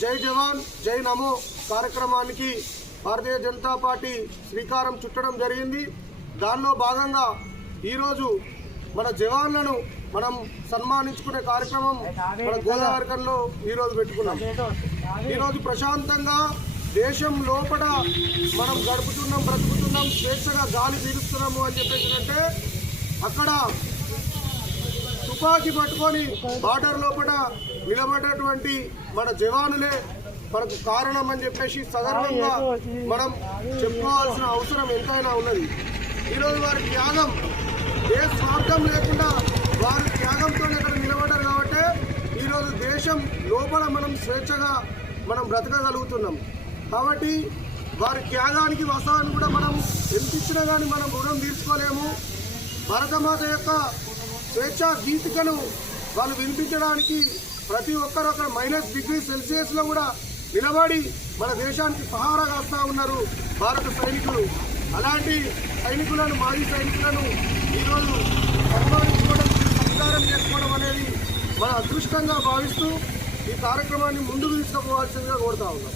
జై జవాన్ జై నమో కార్యక్రమానికి భారతీయ జనతా పార్టీ శ్రీకారం చుట్టడం జరిగింది। దానిలో భాగంగా ఈరోజు మన జవాన్లను మనం సన్మానించుకునే కార్యక్రమం మన గోదావరికంలో ఈరోజు పెట్టుకున్నాం। ఈరోజు ప్రశాంతంగా దేశం లోపల మనం గడుపుతున్నాం, బ్రతుకుతున్నాం, స్వేచ్ఛగా గాలి పీలుస్తున్నాము అని చెప్పేసి అక్కడ తుపాకీ పట్టుకొని బార్డర్ లోపల నిలబడేటువంటి మన జవానులే మనకు కారణం అని చెప్పేసి సగర్వంగా మనం చెప్పుకోవాల్సిన అవసరం ఎంతైనా ఉన్నది। ఈరోజు వారి త్యాగం ఏ స్వార్థం లేకుండా వారి త్యాగంతో ఇక్కడ నిలబడ్డారు కాబట్టి ఈరోజు దేశం లోపల మనం స్వేచ్ఛగా మనం బ్రతకగలుగుతున్నాం। కాబట్టి వారి త్యాగానికి వస్తాన్ని కూడా మనం ఎంత ఇచ్చినా కానీ మనం రుణం తీర్చుకోలేము। భారతమాత యొక్క స్వేచ్ఛా గీతికను వాళ్ళు వినిపించడానికి ప్రతి ఒక్కరు అక్కడ -డిగ్రీ సెల్సియస్లో కూడా నిలబడి మన దేశానికి పహారా కాస్తా ఉన్నారు భారత సైనికులు। అలాంటి సైనికులను, మాజీ సైనికులను ఈరోజు సన్మానించుకోవడం, సంస్కారం చేసుకోవడం అనేది మన అదృష్టంగా భావిస్తూ ఈ కార్యక్రమాన్ని ముందుకు తీసుకుపోవాల్సిందిగా కోరుతా ఉన్నాం।